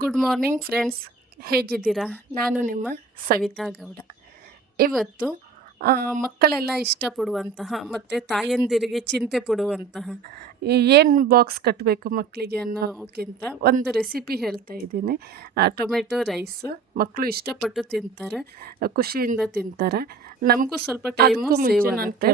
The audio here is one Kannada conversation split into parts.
ಗುಡ್ ಮಾರ್ನಿಂಗ್ ಫ್ರೆಂಡ್ಸ್, ಹೇಗಿದ್ದೀರಾ? ನಾನು ನಿಮ್ಮ ಸವಿತಾ ಗೌಡ. ಇವತ್ತು ಮಕ್ಕಳೆಲ್ಲ ಇಷ್ಟಪಡುವಂತಹ ಮತ್ತು ತಾಯಂದಿರಿಗೆ ಚಿಂತೆ ಪಡುವಂತಹ ಏನು ಬಾಕ್ಸ್ ಕಟ್ಟಬೇಕು ಮಕ್ಕಳಿಗೆ ಅನ್ನೋಕ್ಕಿಂತ ಒಂದು ರೆಸಿಪಿ ಹೇಳ್ತಾ ಇದ್ದೀನಿ. ಟೊಮೆಟೊ ರೈಸ್ ಮಕ್ಕಳು ಇಷ್ಟಪಟ್ಟು ತಿಂತಾರೆ, ಖುಷಿಯಿಂದ ತಿಂತಾರೆ. ನಮಗೂ ಸ್ವಲ್ಪ ಟೈಮು ಸೇವ್ ಆಗುತ್ತೆ.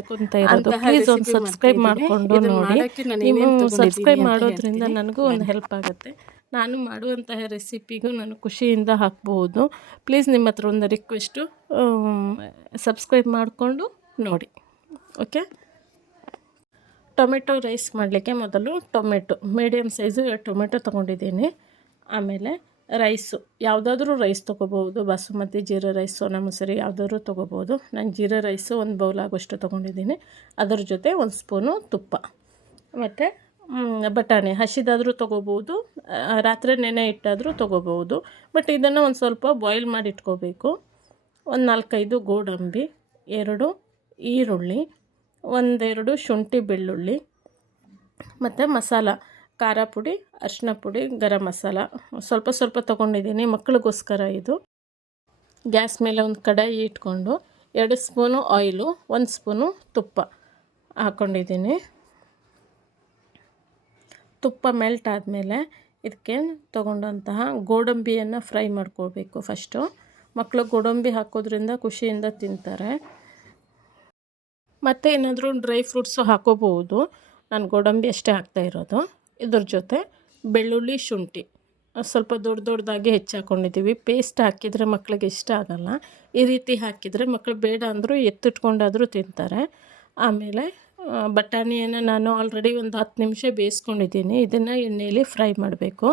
ಅಂತಹ ರೆಸಿಪಿ ಸಬ್ಸ್ಕ್ರೈಬ್ ಮಾಡಿಕೊಂಡು ಮಾಡೋಕ್ಕೆ ನಾನು ನೀವು ಸಬ್ಸ್ಕ್ರೈಬ್ ಮಾಡೋದ್ರಿಂದ ಹೇಳ್ತೀನಿ. ನನಗೂ ಒಂದು ಹೆಲ್ಪ್ ಆಗುತ್ತೆ. ನಾನು ಮಾಡುವಂತಹ ರೆಸಿಪಿಗೂ ನಾನು ಖುಷಿಯಿಂದ ಹಾಕ್ಬೋದು. ಪ್ಲೀಸ್ ನಿಮ್ಮ ಹತ್ರ ಒಂದು ರಿಕ್ವೆಸ್ಟು, ಸಬ್ಸ್ಕ್ರೈಬ್ ಮಾಡಿಕೊಂಡು ನೋಡಿ. ಓಕೆ. ಟೊಮೆಟೊ ರೈಸ್ ಮಾಡಲಿಕ್ಕೆ ಮೊದಲು ಮೀಡಿಯಮ್ ಸೈಜು ಟೊಮೆಟೊ ತೊಗೊಂಡಿದ್ದೀನಿ. ಆಮೇಲೆ ರೈಸು ಯಾವುದಾದ್ರೂ ರೈಸ್ ತೊಗೋಬೋದು, ಬಾಸುಮತಿ, ಜೀರಾ ರೈಸ್, ಸೋನಾ ಮಸೂರಿ ಯಾವುದಾದ್ರೂ ತೊಗೋಬೋದು. ನಾನು ಜೀರಾ ರೈಸು ಒಂದು ಬೌಲ್ ಆಗೋಷ್ಟು ತೊಗೊಂಡಿದ್ದೀನಿ. ಅದರ ಜೊತೆ ಒಂದು ಸ್ಪೂನು ತುಪ್ಪ ಮತ್ತು ಬಟಾಣಿ ಹಸಿದಾದರೂ ತೊಗೋಬೋದು, ರಾತ್ರಿ ನೆನೆ ಇಟ್ಟಾದರೂ ತೊಗೋಬೋದು. ಬಟ್ ಇದನ್ನು ಒಂದು ಸ್ವಲ್ಪ ಬಾಯ್ಲ್ ಮಾಡಿ ಇಟ್ಕೋಬೇಕು. ಒಂದು 4-5 ಗೋಡಂಬಿ, 2 ಈರುಳ್ಳಿ, 1-2 ಶುಂಠಿ ಬೆಳ್ಳುಳ್ಳಿ ಮತ್ತು ಮಸಾಲ, ಖಾರ ಪುಡಿ, ಅರಿಶಿನ ಪುಡಿ, ಗರಂ ಮಸಾಲ ಸ್ವಲ್ಪ ತೊಗೊಂಡಿದ್ದೀನಿ, ಮಕ್ಕಳಿಗೋಸ್ಕರ ಇದು. ಗ್ಯಾಸ್ ಮೇಲೆ ಒಂದು ಕಡಾಯಿ ಇಟ್ಕೊಂಡು 2 ಸ್ಪೂನು ಆಯಿಲು, 1 ಸ್ಪೂನು ತುಪ್ಪ ಹಾಕ್ಕೊಂಡಿದ್ದೀನಿ. ತುಪ್ಪ ಮೆಲ್ಟ್ ಆದಮೇಲೆ ಇದಕ್ಕೆ ತೊಗೊಂಡಂತಹ ಗೋಡಂಬಿಯನ್ನು ಫ್ರೈ ಮಾಡ್ಕೊಳ್ಬೇಕು ಫಸ್ಟು. ಮಕ್ಕಳು ಗೋಡಂಬಿ ಹಾಕೋದ್ರಿಂದ ಖುಷಿಯಿಂದ ತಿಂತಾರೆ. ಮತ್ತು ಏನಾದರೂ ಡ್ರೈ ಫ್ರೂಟ್ಸು ಹಾಕೋಬಹುದು. ನಾನು ಗೋಡಂಬಿ ಅಷ್ಟೇ ಹಾಕ್ತಾಯಿರೋದು. ಇದ್ರ ಜೊತೆ ಬೆಳ್ಳುಳ್ಳಿ, ಶುಂಠಿ ಸ್ವಲ್ಪ ದೊಡ್ಡದಾಗಿ ಹೆಚ್ಚಾಕೊಂಡಿದ್ದೀವಿ. ಪೇಸ್ಟ್ ಹಾಕಿದರೆ ಮಕ್ಕಳಿಗೆ ಇಷ್ಟ ಆಗೋಲ್ಲ. ಈ ರೀತಿ ಹಾಕಿದರೆ ಮಕ್ಕಳು ಬೇಡ ಅಂದರೂ ಎತ್ತಿಟ್ಕೊಂಡಾದರೂ ತಿಂತಾರೆ. ಆಮೇಲೆ ಬಟಾಣಿಯನ್ನು ನಾನು ಆಲ್ರೆಡಿ ಒಂದು 10 ನಿಮಿಷ ಬೇಯಿಸ್ಕೊಂಡಿದ್ದೀನಿ. ಇದನ್ನು ಎಣ್ಣೆಯಲ್ಲಿ ಫ್ರೈ ಮಾಡಬೇಕು.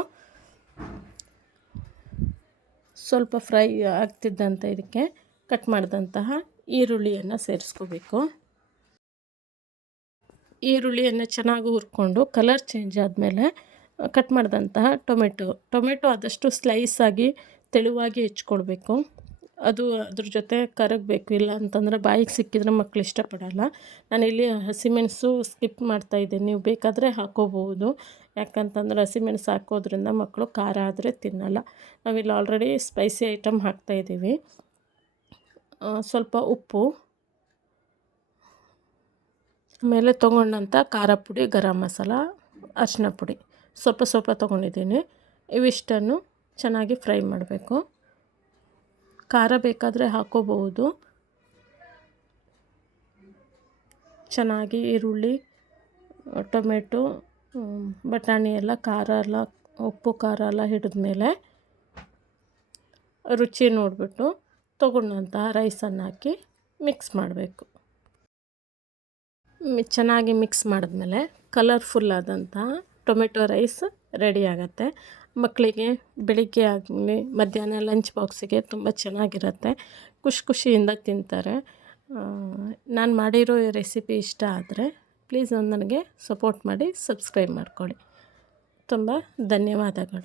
ಸ್ವಲ್ಪ ಫ್ರೈ ಆಗ್ತಿದ್ದಂತೆ ಇದಕ್ಕೆ ಕಟ್ ಮಾಡಿದಂತಹ ಈರುಳ್ಳಿಯನ್ನು ಸೇರಿಸ್ಕೋಬೇಕು. ಈರುಳ್ಳಿಯನ್ನು ಚೆನ್ನಾಗಿ ಹುರ್ಕೊಂಡು ಕಲರ್ ಚೇಂಜ್ ಆದಮೇಲೆ ಕಟ್ ಮಾಡಿದಂತಹ ಟೊಮೆಟೊ ಆದಷ್ಟು ಸ್ಲೈಸಾಗಿ ತೆಳುವಾಗಿ ಹೆಚ್ಕೊಳ್ಬೇಕು. ಅದು ಅದ್ರ ಜೊತೆ ಕರಗಬೇಕು, ಇಲ್ಲ ಅಂತಂದರೆ ಬಾಯಿಗೆ ಸಿಕ್ಕಿದ್ರೆ ಮಕ್ಕಳು ಇಷ್ಟಪಡಲ್ಲ. ನಾನಿಲ್ಲಿ ಹಸಿಮೆಣಸು ಸ್ಕಿಪ್ ಮಾಡ್ತಾಯಿದ್ದೀನಿ, ನೀವು ಬೇಕಾದರೆ ಹಾಕೋಬಹುದು. ಯಾಕಂತಂದರೆ ಹಸಿಮೆಣಸು ಹಾಕೋದ್ರಿಂದ ಮಕ್ಕಳು ಖಾರ ಆದರೆ ತಿನ್ನಲ್ಲ. ನಾವಿಲ್ಲಿ ಆಲ್ರೆಡಿ ಸ್ಪೈಸಿ ಐಟಮ್ ಹಾಕ್ತಾಯಿದ್ದೀವಿ. ಸ್ವಲ್ಪ ಉಪ್ಪು, ಆಮೇಲೆ ತೊಗೊಂಡಂಥ ಖಾರ ಪುಡಿ, ಗರಂ ಮಸಾಲ, ಅರಿಶಿನ ಪುಡಿ ಸ್ವಲ್ಪ ತೊಗೊಂಡಿದ್ದೀನಿ. ಇವಿಷ್ಟನ್ನು ಚೆನ್ನಾಗಿ ಫ್ರೈ ಮಾಡಬೇಕು. ಖಾರ ಬೇಕಾದರೆ ಹಾಕೋಬಹುದು. ಚೆನ್ನಾಗಿ ಈರುಳ್ಳಿ, ಟೊಮೆಟೊ, ಬಟಾಣಿ ಎಲ್ಲ ಉಪ್ಪು ಖಾರ ಎಲ್ಲ ಹಿಡಿದ್ಮೇಲೆ ರುಚಿ ನೋಡಿಬಿಟ್ಟು ತೊಗೊಂಡಂತಹ ರೈಸನ್ನು ಹಾಕಿ ಮಿಕ್ಸ್ ಮಾಡಬೇಕು. ಚೆನ್ನಾಗಿ ಮಿಕ್ಸ್ ಮಾಡಿದ್ಮೇಲೆ ಕಲರ್ಫುಲ್ ಆದಂತಹ ಟೊಮೆಟೊ ರೈಸ್ ರೆಡಿ ಆಗುತ್ತೆ. ಮಕ್ಕಳಿಗೆ ಬೆಳಿಗ್ಗೆ ಆಗಲಿ ಮಧ್ಯಾಹ್ನ ಲಂಚ್ ಬಾಕ್ಸಿಗೆ ತುಂಬ ಚೆನ್ನಾಗಿರುತ್ತೆ. ಖುಷಿಯಿಂದ ತಿಂತಾರೆ. ನಾನು ಮಾಡಿರೋ ಈ ರೆಸಿಪಿ ಇಷ್ಟ ಆದರೆ ಪ್ಲೀಸ್ ನನಗೆ ಸಪೋರ್ಟ್ ಮಾಡಿ, ಸಬ್ಸ್ಕ್ರೈಬ್ ಮಾಡ್ಕೊಳ್ಳಿ. ತುಂಬ ಧನ್ಯವಾದಗಳು.